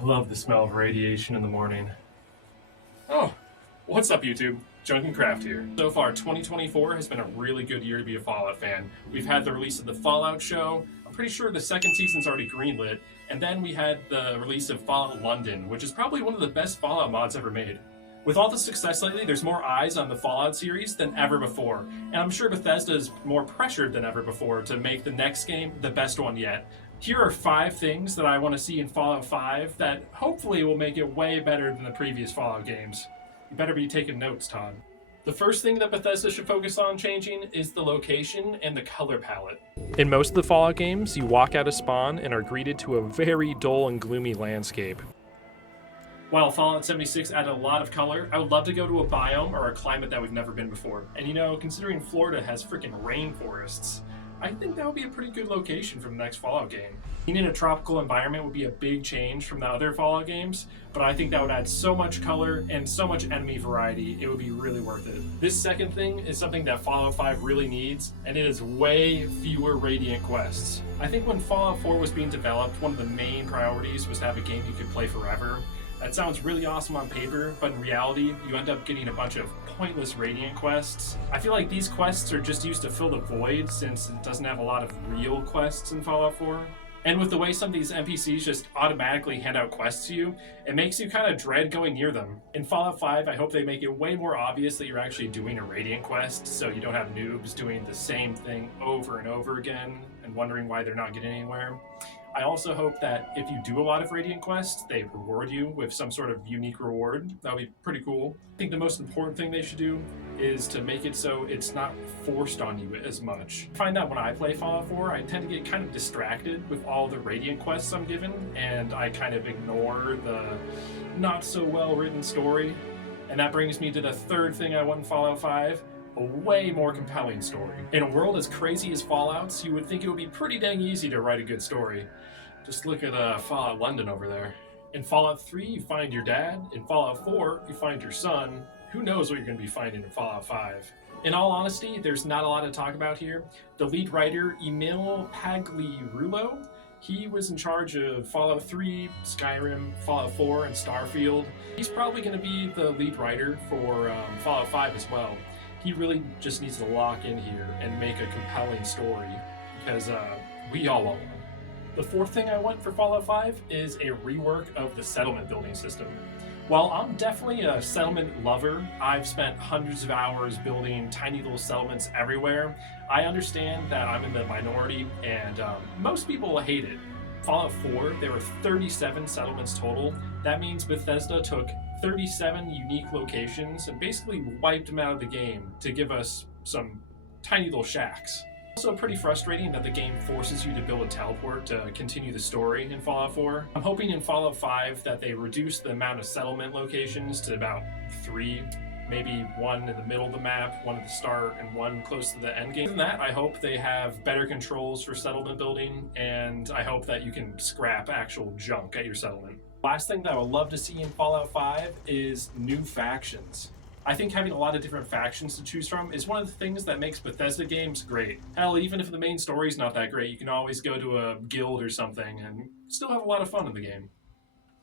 I love the smell of radiation in the morning. Oh, what's up YouTube? Junkenkraft here. So far, 2024 has been a really good year to be a Fallout fan. We've had the release of the Fallout show, I'm pretty sure the second season's already greenlit, and then we had the release of Fallout London, which is probably one of the best Fallout mods ever made. With all the success lately, there's more eyes on the Fallout series than ever before, and I'm sure Bethesda is more pressured than ever before to make the next game the best one yet. Here are 5 things that I want to see in Fallout 5 that hopefully will make it way better than the previous Fallout games. You better be taking notes, Todd. The first thing that Bethesda should focus on changing is the location and the color palette. In most of the Fallout games, you walk out of spawn and are greeted to a very dull and gloomy landscape. While Fallout 76 added a lot of color, I would love to go to a biome or a climate that we've never been before. And you know, considering Florida has freaking rainforests, I think that would be a pretty good location for the next Fallout game. Being in a tropical environment would be a big change from the other Fallout games, but I think that would add so much color and so much enemy variety, it would be really worth it. This second thing is something that Fallout 5 really needs, and it is way fewer Radiant quests. I think when Fallout 4 was being developed, one of the main priorities was to have a game you could play forever. That sounds really awesome on paper, but in reality, you end up getting a bunch of pointless Radiant quests. I feel like these quests are just used to fill the void since it doesn't have a lot of real quests in Fallout 4. And with the way some of these NPCs just automatically hand out quests to you, it makes you kind of dread going near them. In Fallout 5, I hope they make it way more obvious that you're actually doing a Radiant quest, so you don't have noobs doing the same thing over and over again and wondering why they're not getting anywhere. I also hope that if you do a lot of Radiant quests, they reward you with some sort of unique reward. That would be pretty cool. I think the most important thing they should do is to make it so it's not forced on you as much. I find that when I play Fallout 4, I tend to get kind of distracted with all the Radiant quests I'm given, and I kind of ignore the not so well written story. And that brings me to the third thing I want in Fallout 5. A way more compelling story. In a world as crazy as Fallout's, you would think it would be pretty dang easy to write a good story. Just look at Fallout London over there. In Fallout 3, you find your dad. In Fallout 4, you find your son. Who knows what you're going to be finding in Fallout 5? In all honesty, there's not a lot to talk about here. The lead writer, Emil Pagliarulo, he was in charge of Fallout 3, Skyrim, Fallout 4, and Starfield. He's probably going to be the lead writer for Fallout 5 as well. He really just needs to lock in here and make a compelling story because we all want one. The fourth thing I want for Fallout 5 is a rework of the settlement building system. While I'm definitely a settlement lover, I've spent hundreds of hours building tiny little settlements everywhere. I understand that I'm in the minority and most people will hate it. Fallout 4, there were 37 settlements total. That means Bethesda took 37 unique locations and basically wiped them out of the game to give us some tiny little shacks. Also pretty frustrating that the game forces you to build a teleport to continue the story in Fallout 4. I'm hoping in Fallout 5 that they reduce the amount of settlement locations to about 3, maybe 1 in the middle of the map, 1 at the start, and 1 close to the end game. Other than that, I hope they have better controls for settlement building, and I hope that you can scrap actual junk at your settlement. Last thing that I would love to see in Fallout 5 is new factions. I think having a lot of different factions to choose from is one of the things that makes Bethesda games great. Hell, even if the main story's not that great, you can always go to a guild or something and still have a lot of fun in the game.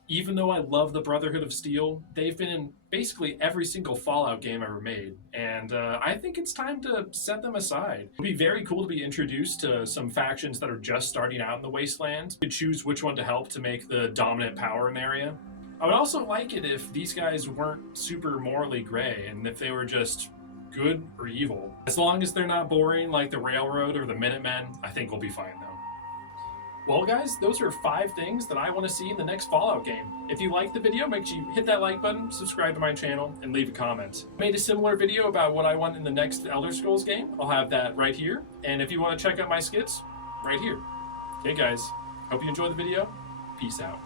Even though I love the Brotherhood of Steel, they've been in basically every single Fallout game ever made, and I think it's time to set them aside. It would be very cool to be introduced to some factions that are just starting out in the Wasteland. You could choose which one to help to make the dominant power in the area. I would also like it if these guys weren't super morally gray, and if they were just good or evil. As long as they're not boring like the Railroad or the Minutemen, I think we'll be fine though. Well guys, those are 5 things that I want to see in the next Fallout game. If you liked the video, make sure you hit that like button, subscribe to my channel, and leave a comment. I made a similar video about what I want in the next Elder Scrolls game. I'll have that right here. And if you want to check out my skits, right here. Okay guys, hope you enjoyed the video. Peace out.